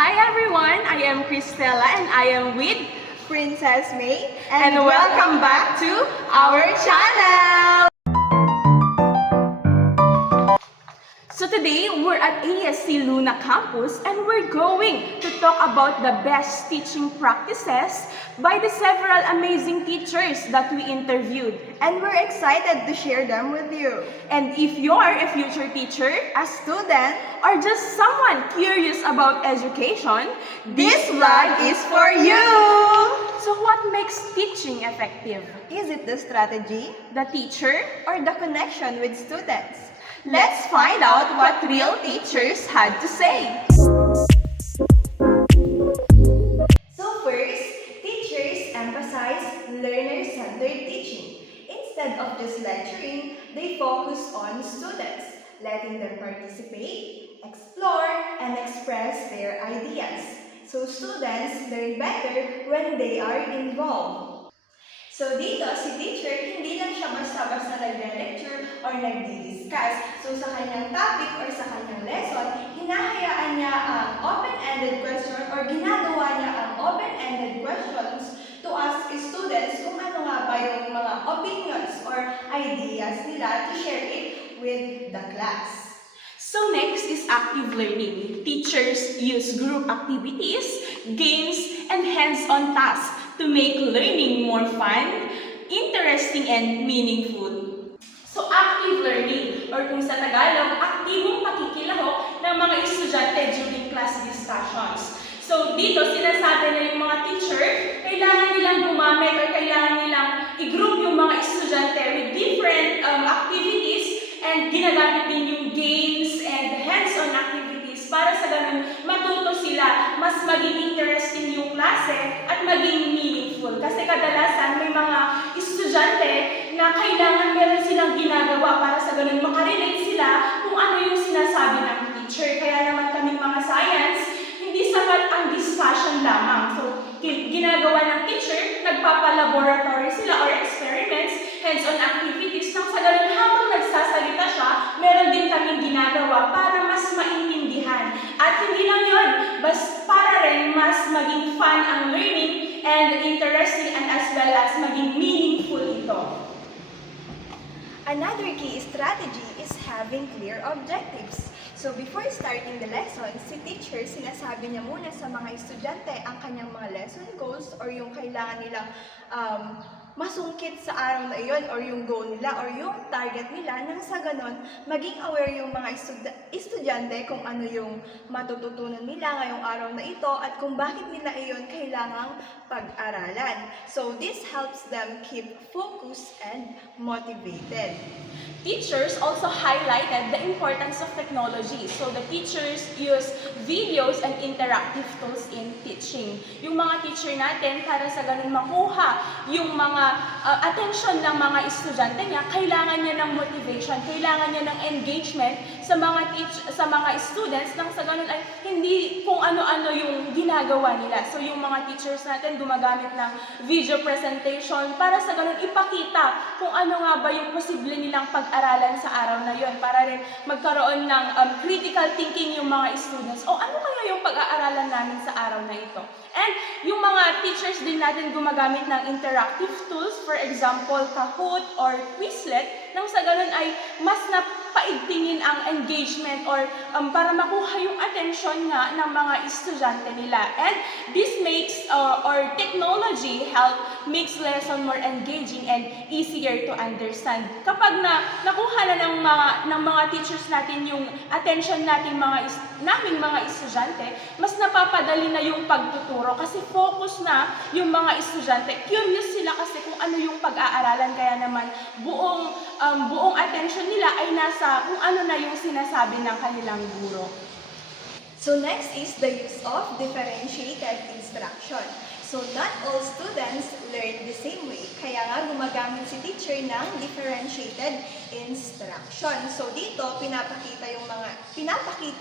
Hi everyone, I am Cristela and I am with Princess May, and welcome back to our channel! So today, we're at ASC Luna campus and we're going to talk about the best teaching practices by the several amazing teachers that we interviewed. And we're excited to share them with you. And if you're a future teacher, A student, or just someone curious about education, this vlog is for you! So what makes teaching effective? Is it the strategy The teacher? or the connection with students? Let's find out what real teachers had to say. So first, teachers emphasize learner-centered teaching. Instead of just lecturing, they focus on students, letting them participate, explore, and express their ideas. So students learn better when they are involved. So dito, si teacher, hindi lang siya basta-basta nagre-lecture or nagdi-discuss. So sa kanyang topic or sa kanyang lesson, hinahayaan niya ang open-ended question or ginagawa niya ang open-ended questions to ask students kung ano nga ba yung mga opinions or ideas nila to share it with the class. So next is active learning. Teachers use group activities, games, and hands-on tasks to make learning more fun, interesting, and meaningful. So active learning, or kung sa Tagalog, aktibong pakikilahok ng mga estudyante during class discussions. So dito, sinasabi na yung mga teacher, kailangan nilang gumamit or kailangan nilang i-group yung mga estudyante with different activities and ginagamit din yung games and hands-on activities para sa ganun matuto sila, mas maging interesting yung klase at maging meaningful. Kasi kadalasan may mga estudyante na kailangan meron silang ginagawa para sa ganun makarelate sila kung ano yung sinasabi ng teacher. Kaya naman kaming mga science, hindi sapat ang discussion lamang. So, ginagawa ng teacher, nagpapalaboratory sila or experiments, hands-on activities, nang sa ganun habang nagsasalita siya, meron din kaming ginagawa para mas maintindihan. At hindi lang yun, para rin mas maging fun ang learning and interesting and as well as maging meaningful ito. Another key strategy is having clear objectives. So before starting the lesson, si teacher sinasabi niya muna sa mga estudyante ang kanyang mga lesson goals or yung kailangan nilang masungkit sa araw na iyon or yung goal nila or yung target nila nang sa ganon maging aware yung mga estudyante kung ano yung matututunan nila ngayong araw na ito at kung bakit nila iyon kailangang pag-aralan. So this helps them keep focused and motivated. Teachers also highlighted the importance of technology. So the teachers use videos and interactive tools in teaching. Yung mga teacher natin, para sa ganun makuha yung mga attention ng mga estudyante niya, kailangan niya ng motivation, kailangan niya ng engagement sa mga students nang sa ganun ay hindi kung ano-ano yung ginagawa nila. So yung mga teachers natin gumagamit ng video presentation para sa ganun ipakita kung ano nga ba yung posible nilang pag-aralan sa araw na yon para rin magkaroon ng critical thinking yung mga students. O ano kaya yung pag-aaralan namin sa araw na ito? And yung mga teachers din natin gumagamit ng interactive tools, for example, Kahoot or Quizlet, nang sa ganun ay mas napaigtingin ang engagement or para makuha yung attention nga ng mga estudyante nila. And this makes or technology makes lesson more engaging and easier to understand. Kapag nakuha na ng mga teachers natin yung attention naming mga estudyante, mas napapadali na yung pagtuturo kasi focus na yung mga estudyante. Curious sila kasi kung ano yung pag-aaralan, kaya naman buong attention nila ay nasa kung ano na yung sinasabi ng kanilang guro. So next is the use of differentiated instruction. So not all students learn the same way. Kaya nga gumagamit si teacher ng differentiated instruction. So dito pinapakita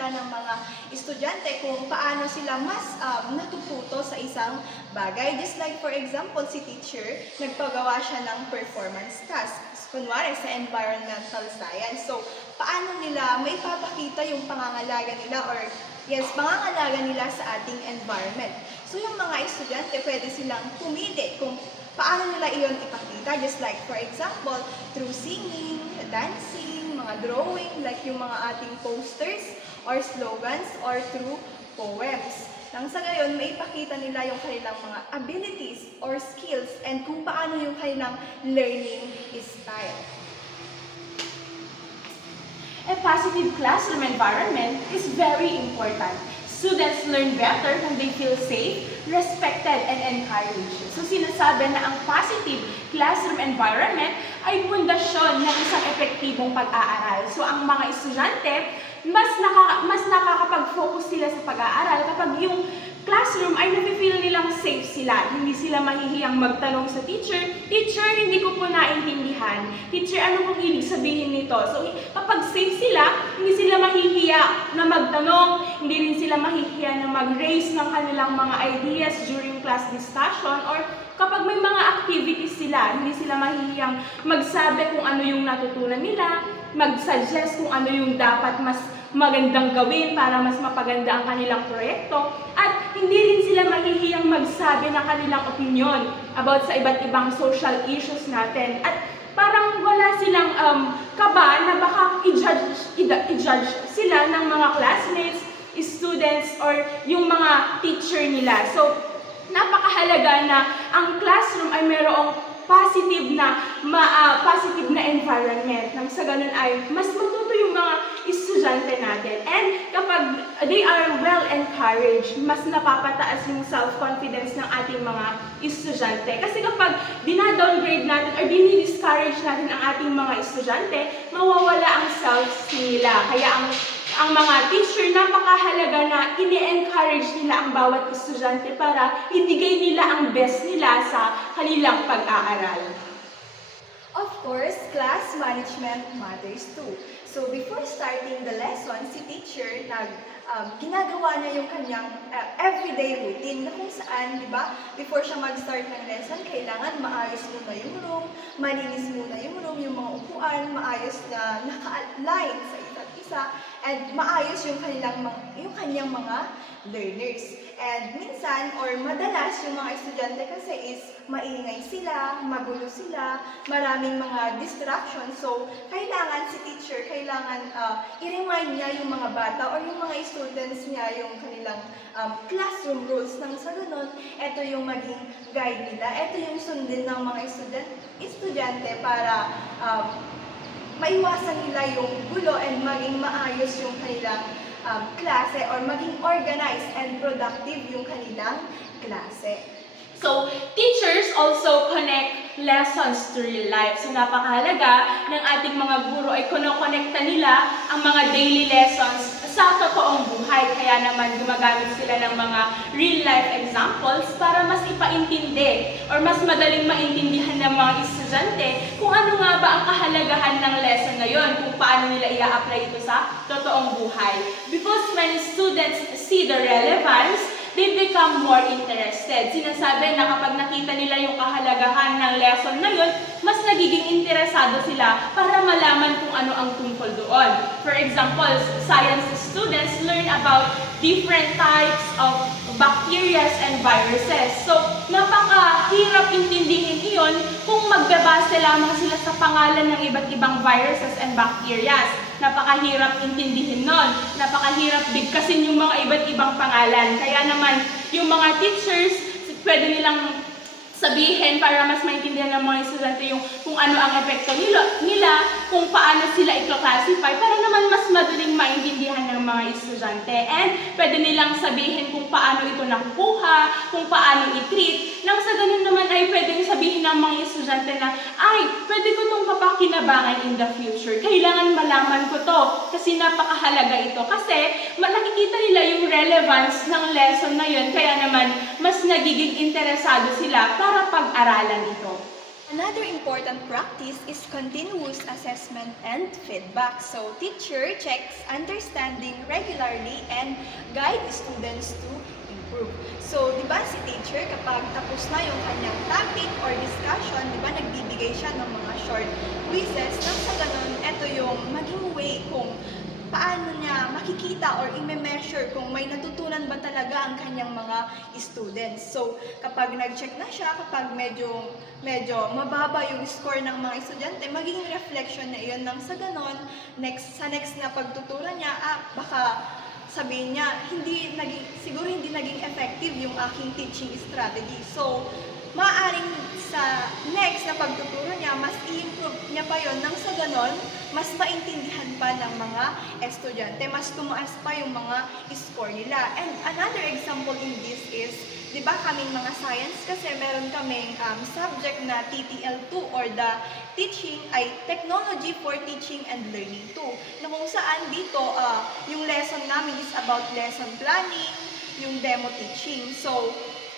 ng mga estudyante kung paano sila mas natututo sa isang bagay. Just like for example, si teacher nagpagawa siya ng performance task. Kunwari sa environmental science. So paano nila may papakita yung pangangalaga nila or Yes, pangangalaga nila sa ating environment. So yung mga estudyante, pwede silang pumili kung paano nila iyon ipakita. Just like, for example, through singing, dancing, mga drawing, like yung mga ating posters or slogans, or through poems. Nang sa gayon, may ipakita nila yung kanilang mga abilities or skills and kung paano yung kanilang learning style. A positive classroom environment is very important. Students learn better when they feel safe, respected, and encouraged. So sinasabi na ang positive classroom environment ay pundasyon ng isang epektibong pag-aaral. So ang mga estudyante, mas nakakapag-focus sila sa pag-aaral kapag yung classroom ay nafe-feel nilang safe sila. Hindi sila mahihiyang magtanong sa teacher, "Teacher, hindi ko po naintindihan. Teacher, ano pong ibig sabihin nito?" So kapag safe sila, hindi sila mahihiya na magtanong, hindi rin sila mahihiya na mag-raise ng kanilang mga ideas during class discussion, or kapag may mga activities sila, hindi sila mahihiyang magsabi kung ano yung natutunan nila, mag-suggest kung ano yung dapat mas magandang gawin para mas mapaganda ang kanilang proyekto, at hindi rin sila mahihiyang magsabi ng kanilang opinion about sa iba't ibang social issues natin. At parang wala silang kaba na baka i-judge sila ng mga classmates, students, or yung mga teacher nila. So, napakahalaga na ang classroom ay mayroong positive na environment. Nang sa ganun ay mas matuto yung mga estudyante natin. And kapag they are well encouraged, mas napapataas yung self-confidence ng ating mga estudyante. Kasi kapag dina-downgrade natin or dini-discourage natin ang ating mga estudyante, mawawala ang self-esteem nila. Kaya ang mga teacher, napakahalaga na ini-encourage nila ang bawat estudyante para ibigay nila ang best nila sa kanilang pag-aaral. Of course, class management matters too. So before starting the lesson, si teacher ginagawa niya yung kanyang everyday routine na kung saan, di ba, before siya mag-start ng lesson, kailangan maayos muna yung room, malinis muna yung room, yung mga upuan, maayos na naka-align sa isa't isa, and maayos yung kanyang mga learners. And minsan, or madalas, yung mga estudyante kasi is maingay sila, magulo sila, maraming mga distractions. So, kailangan si teacher, kailangan i-remind niya yung mga bata or yung mga students niya yung kanilang classroom rules. Nang sa ganun, ito yung maging guide nila, ito yung sundin ng mga estudyante para maiwasan nila yung gulo and maging maayos yung kanilang klase or maging organized and productive yung kanilang klase. So, teachers also connect lessons to real life. So, napakahalaga ng ating mga guro ay kinokonekta nila ang mga daily lessons sa totoong buhay. Kaya naman gumagamit sila ng mga real life examples para mas ipaintindi or mas madaling maintindihan ng mga estudyante kung ano nga ba ang kahalagahan ng lesson na yon, kung paano nila i-apply ito sa totoong buhay. Because when students see the relevance, they become more interested. Sinasabi na kapag nakita nila yung kahalagahan ng lesson na yun, mas nagiging interesado sila para malaman kung ano ang tungkol doon. For example, science students learn about different types of bacteria and viruses. So, napakahirap intindihin iyon kung magbabase lamang sila sa pangalan ng iba't ibang viruses and bacteria. Napakahirap intindihin nun. Napakahirap bigkasin yung mga iba't ibang pangalan. Kaya naman, yung mga teachers, pwede nilang sabihin para mas maintindihan ng mga estudyante yung kung ano ang epekto nila, kung paano sila i-classify, para naman mas madaling maintindihan ng mga estudyante. And pwede nilang sabihin kung paano ito nakukuha, kung paano i-treat. Nang sa ganun naman ay pwedeng sabihin ng mga estudyante na, ay, pwede ko itong mapakinabangan in the future. Kailangan malaman ko to kasi napakahalaga ito. Kasi nakikita nila yung relevance ng lesson na yun, kaya naman mas nagiging interesado sila para pag-aralan ito. Another important practice is continuous assessment and feedback. So, teacher checks understanding regularly and guide students to improve. So, di ba si teacher kapag tapos na yung kanyang topic or discussion, di ba nagbibigay siya ng mga short quizzes. Nang sa ganun, ito yung maging way kung paano niya makikita or i-measure kung may natutunan ba talaga ang kanyang mga students. So, kapag nag-check na siya, kapag medyo mababa yung score ng mga estudyante, magiging reflection na iyon nang sa ganon, sa next na pagtuturan niya, baka sabihin niya, siguro hindi naging effective yung aking teaching strategy. So, maaaring sa next na pagtuturo niya, mas i-improve niya pa yon nang sa ganon, mas maintindihan pa ng mga estudyante, mas tumaas pa yung mga score nila. And another example in this is, di ba kaming mga science, kasi meron kaming subject na TTL2 or the Technology for Teaching and Learning 2. Na kung saan dito, yung lesson namin is about lesson planning, yung demo teaching. So,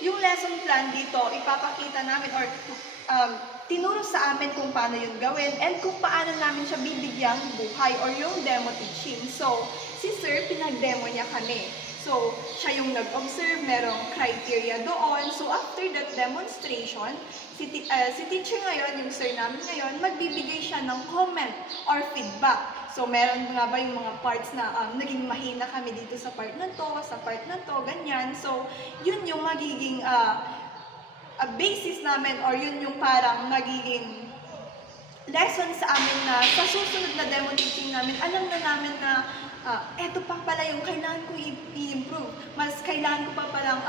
yung lesson plan dito, ipapakita namin or tinuro sa amin kung paano yun gawin and kung paano namin siya bibigyang buhay or yung demo teaching. So, si Sir, pinag-demo niya kami. So, siya yung nag-observe, merong criteria doon. So, after that demonstration, si teacher ngayon, yung sir namin ngayon, magbibigay siya ng comment or feedback. So, meron nga ba yung mga parts na naging mahina kami dito sa part na to, sa part na to, ganyan. So, yun yung magiging basis namin or yun yung parang magiging lesson sa amin na sa susunod na demo teaching namin, alam na namin na eto pa pala yung kailangan ko i-improve. Mas kailangan ko pa palang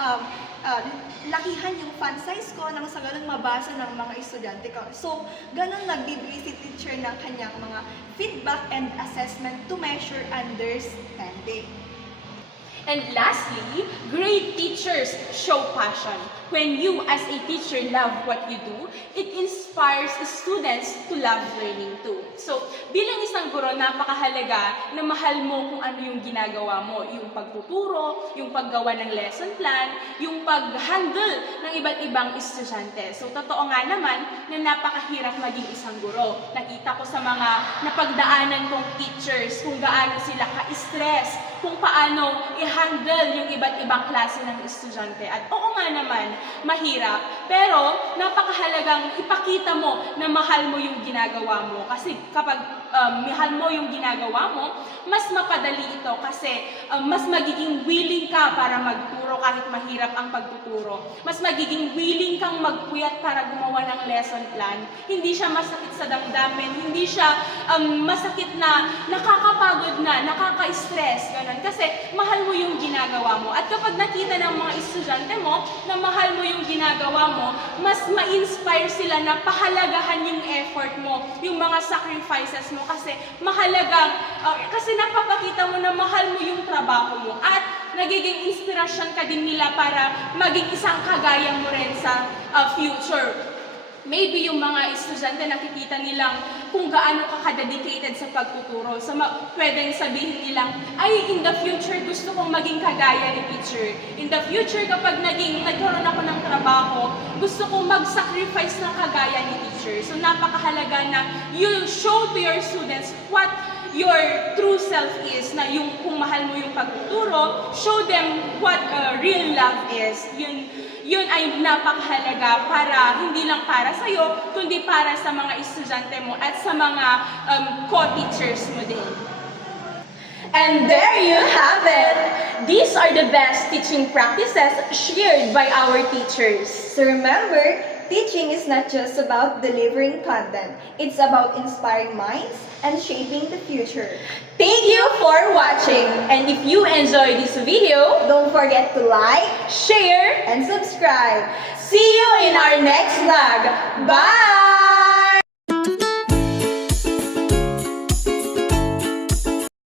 lakihan yung font size ko nang sa ganun mabasa ng mga estudyante ko. So, ganun nagbibigay si teacher ng kanyang mga feedback and assessment to measure understanding. And lastly, great teachers show passion. When you as a teacher love what you do, it inspires students to love learning too. So, bilang isang guro, napakahalaga na mahal mo kung ano yung ginagawa mo. Yung pagtuturo, yung paggawa ng lesson plan, yung pag-handle ng iba't ibang estudyante. So, totoo nga naman na napakahirap maging isang guro. Nakita ko sa mga napagdaanan kong teachers kung gaano sila ka-stress, kung paano i-handle yung iba't ibang klase ng estudyante. At oo nga naman, mahirap. Pero, napakahalagang ipakita mo na mahal mo yung ginagawa mo. Kasi kapag mahal mo yung ginagawa mo, mas mapadali ito kasi mas magiging willing ka para magturo kahit mahirap ang pagtuturo. Mas magiging willing kang magpuyat para gumawa ng lesson plan. Hindi siya masakit sa damdamin, hindi siya masakit na nakakapagod na, nakaka-stress, ganun. Kasi mahal mo yung ginagawa mo. At kapag nakita ng mga estudyante mo na mahal mo yung ginagawa mo, mas ma-inspire sila na pahalagahan yung effort mo, yung mga sacrifices mo kasi mahalagang, kasi napapakita mo na mahal mo yung trabaho mo at nagiging inspirasyon ka din nila para maging isang kagaya mo rin sa future. Maybe yung mga estudyante nakikita nilang kung gaano ka ka-dedicated sa pagtuturo. So, pwedeng sabihin nilang, ay, in the future, gusto kong maging kagaya ni teacher. In the future, kapag nagkaroon ako ng trabaho, gusto kong mag-sacrifice ng kagaya ni teacher. So, napakahalaga na you show to your students what your true self is, na yung kung mahal mo yung pagtuturo, show them what real love is. Yun ay napakahalaga para hindi lang para sa'yo, kundi para sa mga estudyante mo at sa mga co-teachers mo din. And there you have it! These are the best teaching practices shared by our teachers. So remember, teaching is not just about delivering content. It's about inspiring minds and shaping the future. Thank you for watching! And if you enjoyed this video, Don't forget to like, share, and subscribe. see you in our next vlog. Bye!